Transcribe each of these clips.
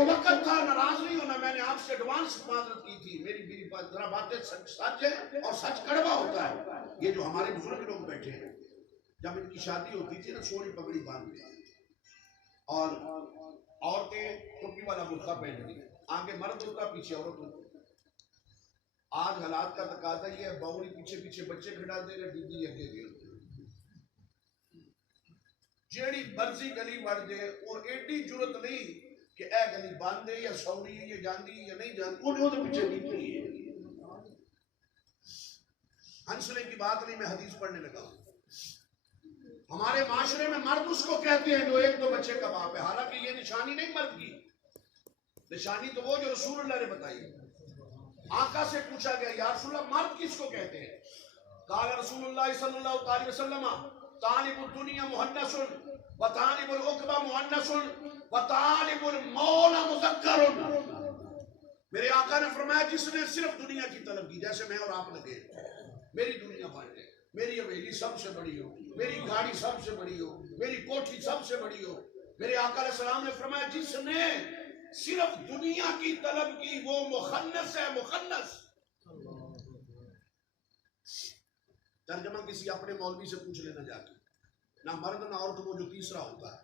एक वक्त था, नाराज नहीं होना, मैंने आपसे एडवांस माजरत की थी, मेरी जरा बातें सच है और सच कड़वा होता है। ये जो हमारे बुजुर्ग लोग बैठे हैं, जब इनकी शादी होती थी ना, सोनी पगड़ी बांध ली और औरतें टोपी वाला बुर्का पहन ली, आगे मर्द होता, पीछे औरत होती। आज हालात का तकाजा ये है, बहुरी पीछे पीछे बच्चे खड़ा दे रहे, दीदी अगे गए, जेड़ी मर्जी गली बढ़ जाए और एडी जरूरत नहीं कि ए गली बंद है या सौरी है या जाती है या नहीं जानती, उन्हें तो पीछे निकली है। हंसने की बात नहीं, मैं हदीस पढ़ने लगा। हमारे माशरे में मर्द उसको कहते हैं जो एक दो बच्चे का बाप है, हालांकि ये निशानी नहीं मर्द की, निशानी तो वो जो रसूलुल्लाह ने बताई। आका से पूछा गया, या रसूलल्लाह मर्द किसको कहते हैं? काल रसूलुल्लाह सल्लल्लाहु अलैहि वसल्लम तालिबुद दुनिया मुहन्नसुन व तालिबुल उक़बा मुहन्नसुन व तालिबुल मौला मुज़क्करुन। मेरे आका ने फरमाया, जिसने सिर्फ दुनिया की तलब की, जैसे मैं और आप लगे, मेरी दुनिया बन जाए, मेरी हवेली सबसे बड़ी हो, मेरी गाड़ी सबसे बड़ी हो, मेरी कोठी सबसे बड़ी हो। मेरे आका अलैहिस्सलाम ने फरमाया, जिसने सिर्फ दुनिया की तलब की वो मुखन्नस है, मुखन्नस। तर्जमा किसी अपने मौलवी से पूछ लेना जाके, ना मर्द ना औरत, वो जो तीसरा होता है।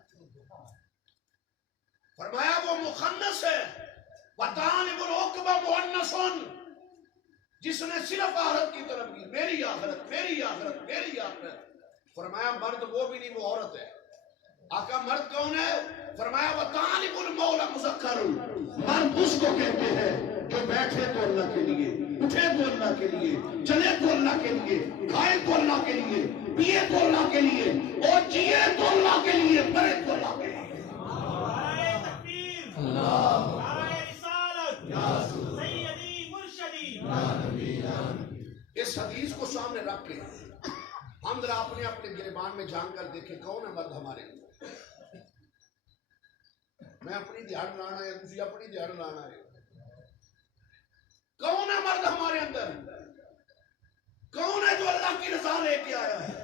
फरमाया वो मुखन्नस है, वतालिबुल उक़बा मुअन्नसुन, जिसने सिर्फ आखिरत की तरफ की, मेरी आखिरत, मेरी आखिरत, मेरी आखिरत। फरमाया मर्द वो भी नहीं, वो औरत है। आका मर्द कौन है? फरमाया वतालिबुल मौला मुज़क्करुन, मर्द उसको कहते हैं जो बैठे तो अल्लाह के लिए, उठे तो अल्लाह के लिए, चले तो अल्लाह के लिए, खाए तो अल्लाह के लिए, पिए तो अल्लाह के लिए, और जिए तो अल्लाह के लिए, मरे तो अल्लाह के लिए। नारे तकबीर, अल्लाह, नारे रिसालत, या सय्यदी मुर्शदी, या नबी, या नबी। इस हदीस को सामने रख के हम जरा अपने अपने गिरबान में जानकर देखें, कौन है मर्द हमारे अंदर। मैं अपनी ध्यान लाना है, तुझे अपनी ध्यान लाना है। कौन है मर्द हमारे अंदर? कौन है जो अल्लाह की रज़ा लेके आया है,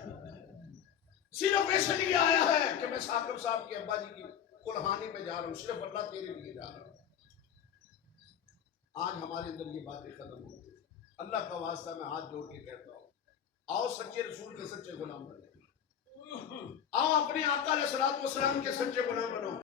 सिर्फ इसलिए आया है कि मैं साकिब साहब के अब्बा जी की कुल्हानी पे जा रहा हूं, सिर्फ अल्लाह तेरे लिए जा रहा हूं। आज हमारे अंदर ये बातें खत्म हो गई। अल्लाह का वास्ता मैं हाथ जोड़ के कहता हूं, आओ सच्चे रसूल के सच्चे गुलाम बनो, आओ अपने आका अलैहिस्सलातु वस्सलाम के सच्चे गुलाम बनो।